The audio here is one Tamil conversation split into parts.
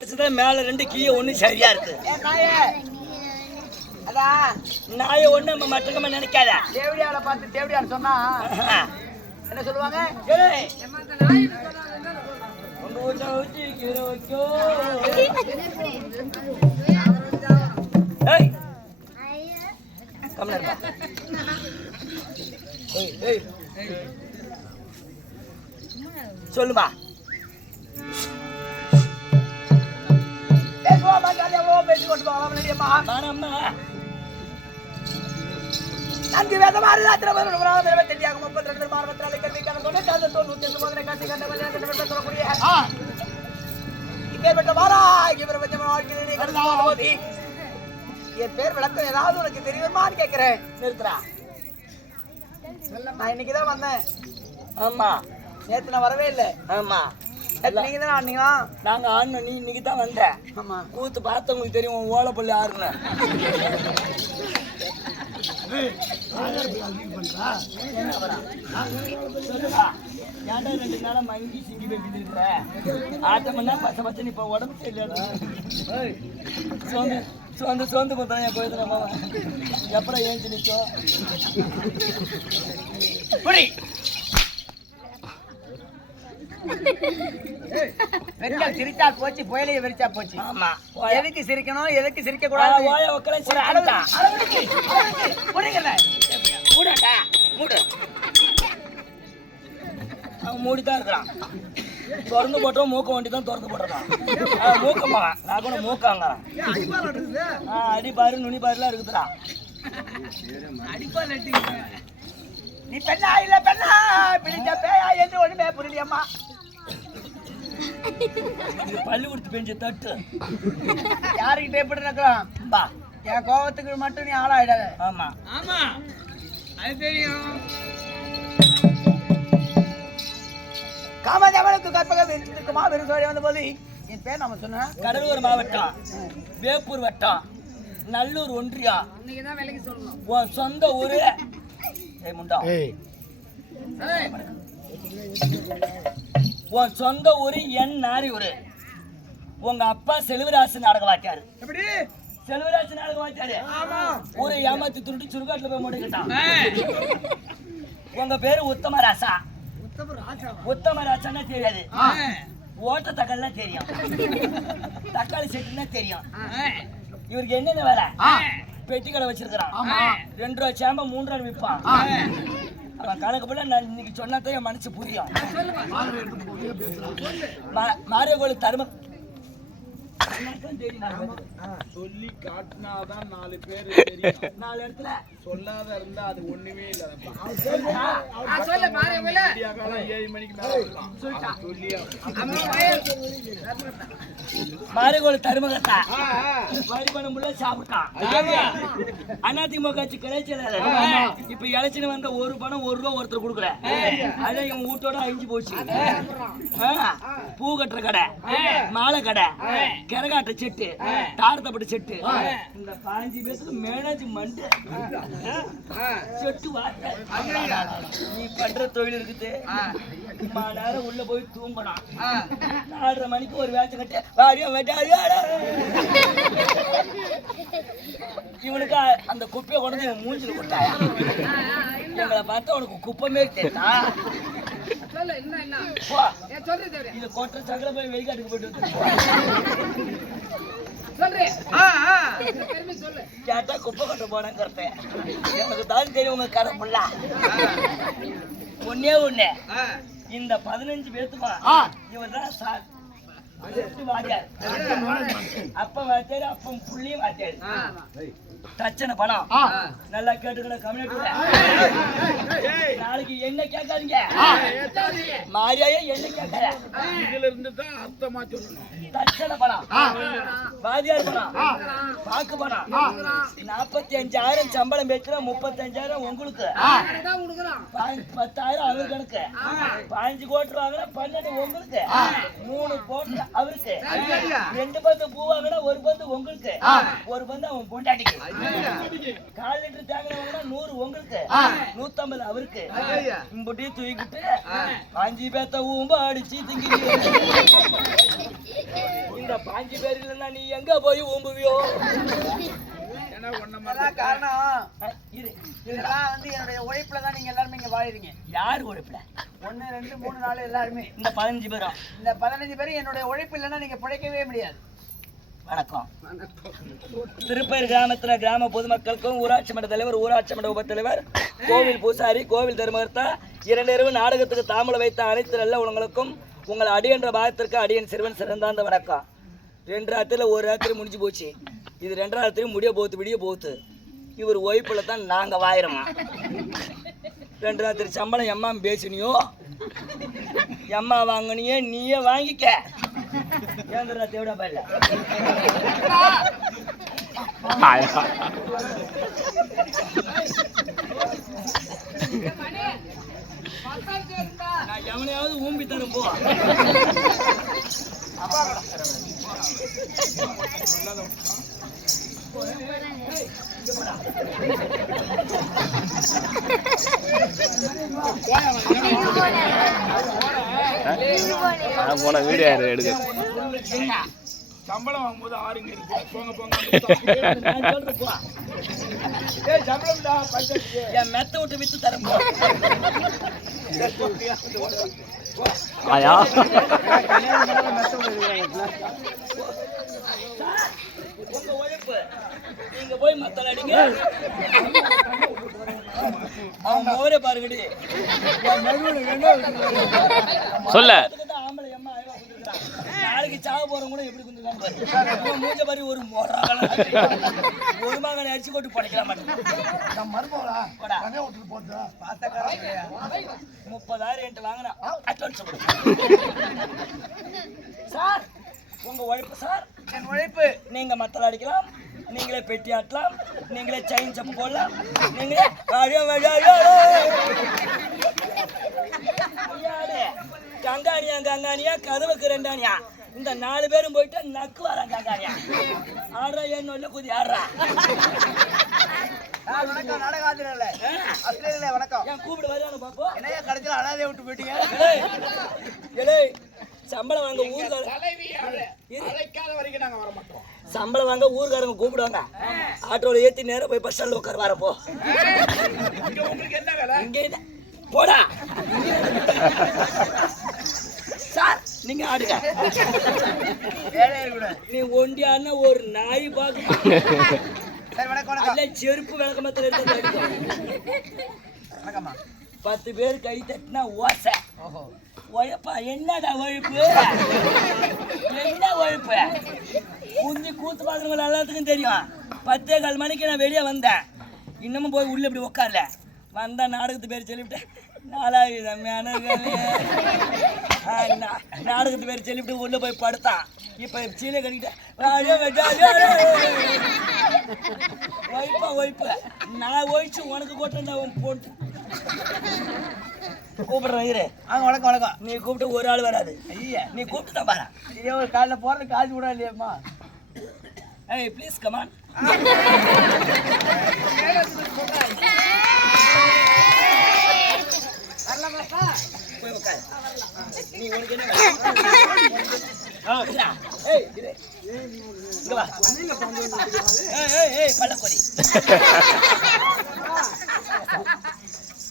மேல ரெண்டு கீழே ஒண்ணு சரியா இருக்கு. நாய ஒண்ணு நம்ம மட்டக்கமா நினைக்காத. தேவடியால பார்த்து தேவடியால சொன்னா என்ன சொல்லுவாங்க? சொல்லுமா. நன்கு வேதமாறு தெரியாகும் 32 மார்பத்தாலை கல்விக்கான தொண்ணூற்றி 90 காசி கண்ட சொல்லக்கூடிய இப்பேற்பட்ட மாறாகி வாழ்க்கை என் பேர் விளக்கம் ஏதாவது உனக்கு தெரியுமான்னு கேட்கிறேன். நிறுத்துறா. நான் இன்னைக்குதான் வந்தேன். ஆமா, நேத்து நான் வரவே இல்லை. ஆமா, நீங்க தானே ஆனீங்களா? நாங்க ஆடணும். நீ இன்னைக்கு தான் வந்த. ஆமா, கூத்து பார்த்தவங்களுக்கு தெரியும் ஓலப்பள்ளி ஆறுல. ஏன்டா 2 நாளா மங்கி சிங்கி பேசிட்டு இருக்கிற? ஆட்டம்னா பச்சை பச்சை இப்ப உடம்பு சரியில்லை. சோந்து போத்தான் என் கோயத்துல எப்படா ஏஞ்சி நிற்கும்? சிரிச்சா போச்சு, புயலையே விரிச்சா போச்சு. ஆமா, எதுக்கு சிரிக்கணும், எதுக்கு சிரிக்க கூடாது? மூடிதான் இருக்கிறான். திறந்து போட்டோம் மூக்க வண்டி தான் திறந்து போட்டுருக்கான். மூக்கமா நான் கூட மூக்காங்க. அடி பாரு நுனி பாருலாம் இருக்குதுடா. நீ பெண்ணா இல்ல பெண்ணா பிடிச்ச பேயா என்று ஒண்ணுமே புரியலையம்மா. இது பள்ளி கொடுத்து பெஞ்ச தட்டு. யாருக்கிட்ட எப்படி இருக்கலாம்? பா, என் கோபத்துக்கு மட்டும் நீ ஆளாயிடாத. ஆமா ஆமா, அது தெரியும். காமதேவனுக்கு கற்பக மாபெரும் சோழி வந்த போது என் பேர் நம்ம சொன்ன கடலூர் மாவட்டம், வேப்பூர் வட்டம், நல்லூர் ஒன்றியம். இன்னைக்குதான் விலைக்கு சொல்லணும். உன் சொந்த ஊரு முண்டா. உன் சொந்த ஊரு என் நாரி ஊரு. உங்க அப்பா செல்வராசு நாடக வாத்தியாரு. எப்படி? செல்வராசு நாடக வாத்தியாரு. ஊரை ஏமாத்தி துருட்டி சுருக்காட்டுல போய் முடிக்கிட்டான். உங்க பேரு உத்தமராசா. உத்தமராசான்னா தெரியாது. ஓட்ட தக்காளி தெரியும், தக்காளி செட்டுன்னா தெரியும். இவருக்கு என்னென்ன வேலை? பெட்டி கடை வச்சிருக்கிறான். 2 ரூபா சேம்ப 3 ரூபா விற்பான். அவன் கணக்கு போல நான் இன்னைக்கு சொன்னதான் என் மனசு புரியும். மாரிய கோயில் தரும சொல்லி காட்டினாதான் 4 பேர் 4 இடத்துல சொல்லாத இருந்தா அது ஒண்ணுமே இல்ல. 7 மணிக்கு மாரியகோயில் தருமகத்தா வரிபணம் முள்ள சாப்பிட்டான். அதிமுக கட்சி கிடைச்சல. இப்ப எலெக்ஷன் வந்த 1 பணம் 1 ரூபா ஒருத்தர் கொடுக்கல. அதான் இவன் வீட்டோட அழிஞ்சு போச்சு. பூ கட்டுற கடை, மாலை கடை, கரகாட்ட செட்டு, தாரத்தப்பட்ட செட்டு, இந்த 5 பேருக்கு மேனேஜ் மண்டு செட்டு வார்த்தை. நீ பண்ற தொழில் இருக்குது. நேரம் உள்ள போய் தூங்கணும். 4:30 மணிக்கு ஒரு வேச்சை கட்டு இவனுக்கு அந்த குப்பையை கொண்டு இவன் மூஞ்சில கொட்டாயா? எங்களை பார்த்தா உனக்கு குப்பமே தெரியா? இது கொட்ட சக்கர போய் வெளிக்காட்டுக்கு போயிட்டு கேட்டா குப்பை கொட்ட போனேங்கிறத எனக்கு தான் தெரியும். உங்க கடை புள்ள ஒன்னே ஒண்ணு. இந்த 15 பேத்துமா இவர் தான் சார் வாத்தியார். அப்ப வாத்தியாரு, அப்ப புள்ளியும் வாத்தியாரு. தச்சனை பணம் நல்லா கேட்டுக்கணும். கம்யூனிட்டி நாளைக்கு என்ன கேட்காதீங்க. மாரியாயே என்ன கேட்காத. இதுல இருந்து தான் அர்த்தமா சொல்லணும். தச்சனை பணம், வாத்தியார் பணம், பாக்கு பணம். 45,000 சம்பளம் பேச்சுனா 35,000 உங்களுக்கு, 10,000 அவரு கணக்கு. 5 கோடி வாங்கினா 12 உங்களுக்கு, 3 கோடி அவருக்கு 2 பந்து பூ வாங்கினா 1 பந்து உங்களுக்கு 1 பந்து அவன் பொண்டாட்டிக்கு 1/4 லிட்டர் தேங்காய் வாங்கினா 100 உங்களுக்கு 150 அவருக்கு இம்புட்டி தூக்கிட்டு 5 பேத்த ஊம்ப அடிச்சு திங்கிறியோ இந்த 5 பேர் இல்லைன்னா நீ எங்க போய் ஊம்புவியோ காரணம் இதெல்லாம் வந்து என்னுடைய உழைப்புல தான் நீங்க எல்லாருமே இங்க வாழுறீங்க. யாரு உழைப்புல? 1 2 3 4 எல்லாருமே இந்த 15 பேரும். இந்த 15 பேரும் என்னுடைய உழைப்பு இல்லைன்னா நீங்க பிழைக்கவே முடியாது. வணக்கம். திருப்பேர் கிராமத்துல கிராம பொதுமக்களுக்கும் ஊராட்சி மன்ற தலைவர், ஊராட்சி மன்ற உபத்தலைவர், கோவில் பூசாரி, கோவில் தர்மகர்த்தா, 2 இரவு நாடகத்துக்கு தாம்பூலம் வைத்த அனைத்து நல்ல உலகங்களுக்கும் உங்கள் அடியன்ற பாகத்திற்கு அடியன் சிறுவன் சிறந்தாந்த வணக்கம். 2 ராத்திரில 1 ராத்திரி முடிஞ்சு போச்சு. இது 2 ராத்திரி முடிய போகுது, விடிய போகுது. இவர் ஒய்ப்புல தான் நாங்க வாயிரமா. 2 ராத்திரி சம்பளம் எம்மா பேசினியோ, எம்மா வாங்கினியே நீயே வாங்கிக்க. ஏந்திரா தேவடா பையில நான் எவனையாவது ஊம்பி தரும் போ. போன வீடியோ எடுக்க சம்பளம் வாங்கும்போது ஆறுங்க இருக்கு. போங்க போங்க. என் மெத்த விட்டு வித்து தரப்போ. ஆயா உங்க உழைப்பு நீங்க போய் மத்தல அடிங்க. அவன் மோரே பாருங்கடி. சொல்ல ஆம்பளை அம்மா நாளைக்கு சாவ போறவங்க கூட எப்படி குந்துக்கான்னு மூஞ்ச பாரு. ஒரு மொறால ஒரு மகனை அடிச்சு போட்டு படைக்கிற மாட்டேன். 30,000 என்கிட்ட வாங்கினா அட்வான்ஸ் சார். உங்க உழைப்பு சார். என் உழைப்பு. நீங்க மத்தல அடிக்கலாம், நீங்களே பெட்டி ஆட்டலாம், நீங்களே செயின் செப்பு போடலாம், நீங்களே கங்காணியா கங்காணியா கதவுக்கு 2 ஆணியா இந்த 4 பேரும் போயிட்டு நக்கு வரான். கங்காணியா ஆடுறா என்ன குதி ஆடுறா. வணக்கம். நாடகாதிரல்ல ஆஸ்திரேலியா வணக்கம். ஏன் கூப்பிடு வருவானு பாப்போம். என்னையா கடைசியில் அனாதையை விட்டு போயிட்டீங்க? சம்பளம் வாங்க ஊர்காரங்க அழைக்காத வரைக்கும் நாங்க வர மாட்டோம். சம்பளம் வாங்க ஊர்காரங்க கூப்பிடுவாங்க. ஆட்டோல ஏத்தி நேரம் போய் பஸ் ஸ்டாண்ட்ல உட்கார வரப்போ. உங்களுக்கு என்ன வேலை? இங்கே போடா சார். நீங்க ஆடுங்க. நீ ஒண்டியான்னா ஒரு நாய் பாக்க. சரி வணக்கம் வணக்கம். செருப்பு விளக்கமத்துல எடுத்து வணக்கம்மா. 10 பேர் கை தட்டினா ஓசை. உழைப்பா என்னடா உழைப்பு? என்ன உழைப்பு? குந்தி கூத்து பாக்குறவங்க எல்லாத்துக்கும் தெரியும். 10:15 மணிக்கு நான் வெளியே வந்தேன். இன்னமும் போய் உள்ள இப்படி உட்காரல. வந்தா நாடகத்து பேர் சொல்லிவிட்டு நாடகத்து பேர் சொல்லிவிட்டு உள்ள போய் படுத்தான். இப்ப சீலை கட்டிக்கிட்டேன். ஒய்ப்பா ஒய்ப்பு. நான் ஒழிச்சு உனக்கு கொட்டா போட்டு கூப்பிடுறேன். இரு. வணக்கம் வணக்கம். நீ கூப்பிட்டு ஒரு ஆள் வராது. ஐயா நீ கூப்பிட்டு தான் பாரு. இதே ஒரு காலைல போறது காசு கூட இல்லையம்மா. ஏய் ப்ளீஸ் கமான். போய் உட்காரு. நீ உனக்கு என்ன ஏய் இரு. இங்க வா. ஏய் ஏய் பள்ளக்கொடி.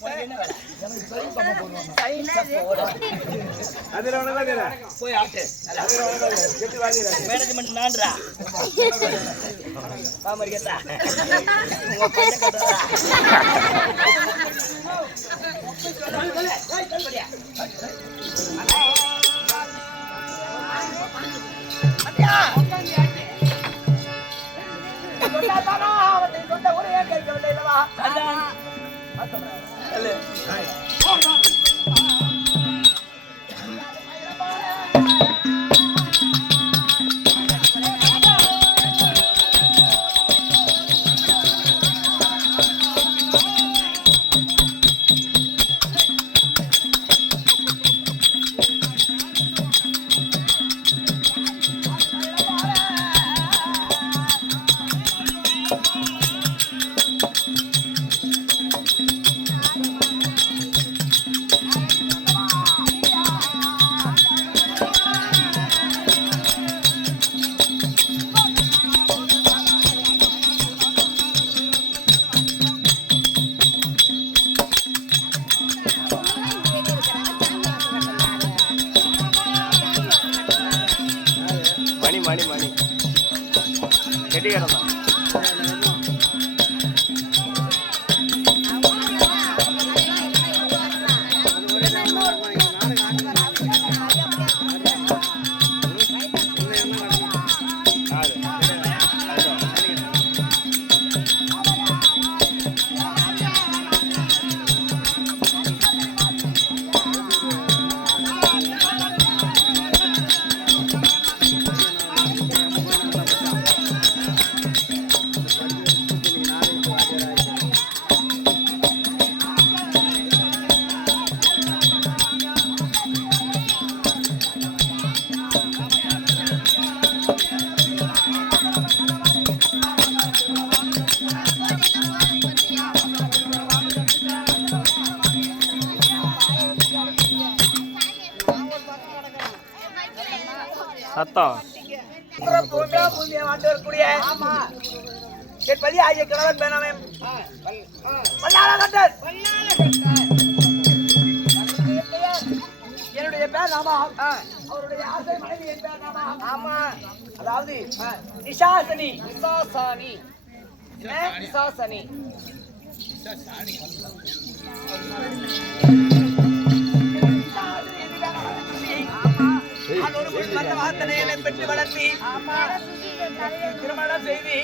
உனக்கு என்ன வேலை? போய் ஆட்டு. மேனேஜ்மெண்ட் நான்றா மாமரி கேட்டா உங்க பையன் கட்டுறா. மணி மணி கெட்டி கிடந்தான் சத்தம் என் பள்ளி ஆகிய கணவன் பேனவன் பல்லாளகண்டர். என்னுடைய பேர் ராமா. அவருடைய ஆசை மனைவி என் பேர் ராமா. ஆமா, அதாவது நிஷாசனி. நிஷாசானி நிஷாசனி பெற்று வளர்த்தி திருமணம் செய்தி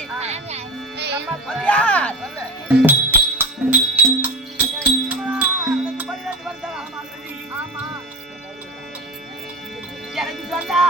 எனக்கு சொன்னா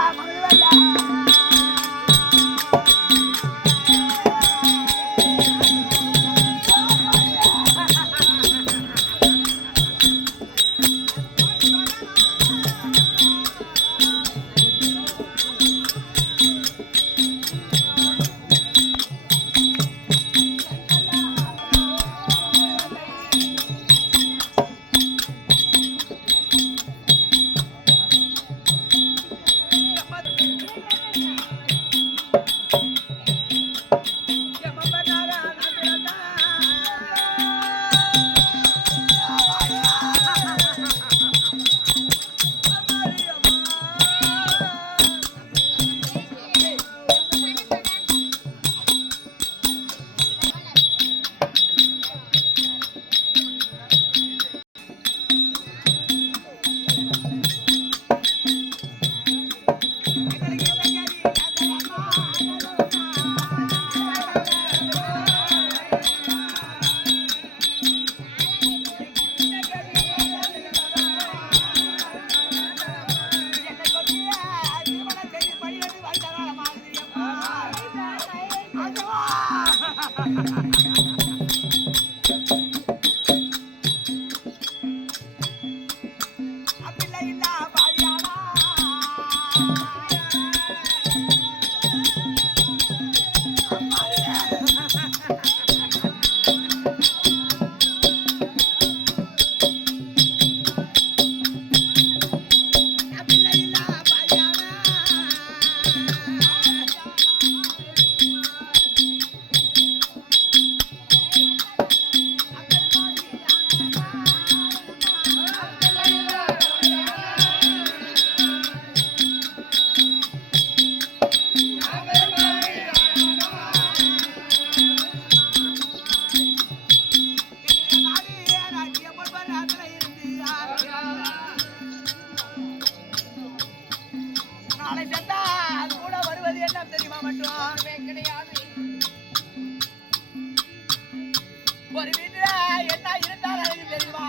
ஒரு வீட்டுல என்ன இருந்தாலும் எனக்கு தெரியுமா?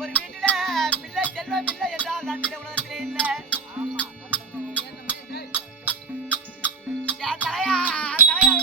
ஒரு வீட்டுல பிள்ளை செல்வம் இல்லை என்றால் நாட்டில உலகத்திலே இல்லை. தலையா தலையா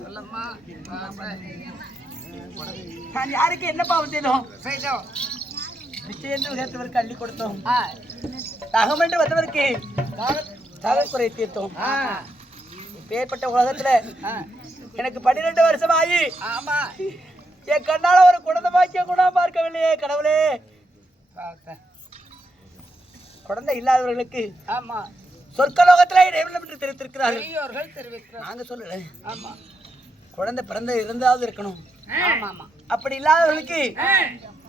சொல்லம்மா. நான் யாருக்கு என்ன பாவம் செய்தோம்? செய்தோம். நிச்சயம் உயர்த்தவருக்கு அள்ளி கொடுத்தோம். தகமென்று வந்தவருக்கு தகக்குறை தீர்த்தோம். பேர்பட்ட உலகத்துல எனக்கு 12 வருஷம் ஆகி ஆமா என் கண்ணால ஒரு குழந்தை பாக்கிய கூட பார்க்கவில்லையே கடவுளே. குழந்தை இல்லாதவர்களுக்கு ஆமா சொர்க்கலோகத்துல இறைவன் என்று தெரிவித்திருக்கிறார்கள். பெரியோர்கள் தெரிவிக்கிறார். நாங்க சொல்லல. ஆமா குழந்தை பிறந்த இருந்தாவது இருக்கணும். ஆமா ஆமா அப்படி இல்லாதவர்களுக்கு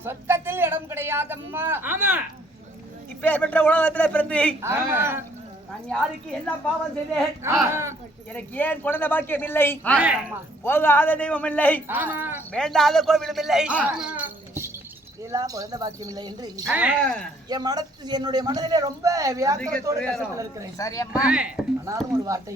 சொர்க்கத்தில் இடம் கிடையாதம்மா. ஆமா இப்பேற்பட்ட உலகத்துல பிறந்து ஆமா நான் யாருக்கு என்ன பாவம் செய்தேன்? எனக்கு ஏன் குழந்தை பாக்கியம் இல்லை? போகாத தெய்வம் இல்லை, வேண்டாத கோவிலும் இல்லை, இதெல்லாம் குழந்தை பாக்கியம் இல்லை என்று என்னுடைய மனதிலே ரொம்ப வியாக்குலத்தோடு கஷ்டத்தில் இருக்கிறேன். சரியம்மா. ஆனாலும் ஒரு வார்த்தை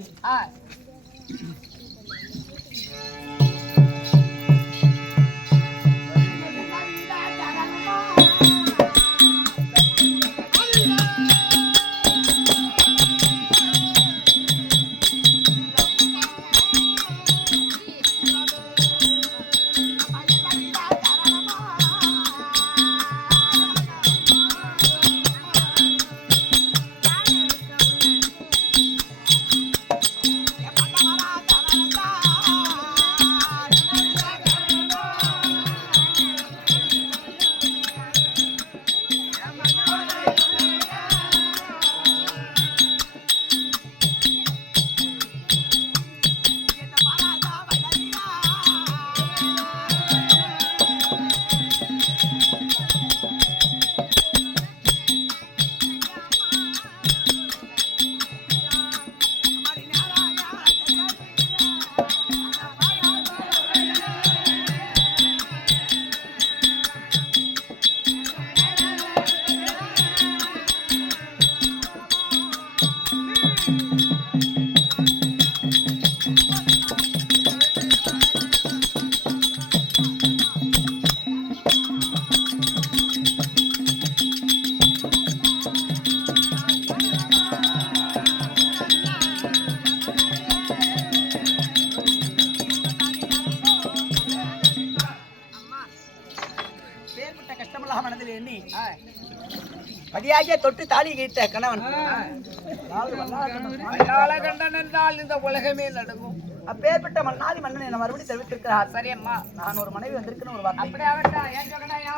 மனதில் எண்ணி படியாகிய தொட்டு தாலி கேட்ட கணவன் கண்டன் என்றால் இந்த உலகமே நடுங்கும். அப்பேற்பட்ட மன்னாதி மன்னன் என்ன மறுபடியும் தெரிவித்திருக்கிறார். சரியம்மா. நான் ஒரு மனைவி வந்திருக்கேன்னு ஒரு வார்த்தை. அப்படி ஆகட்டா. ஏன் சொன்னாயா?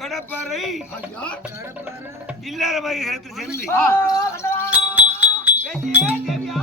கடப்பாறை இல்லாத மாதிரி இடத்துல சேர்ந்து தேவியா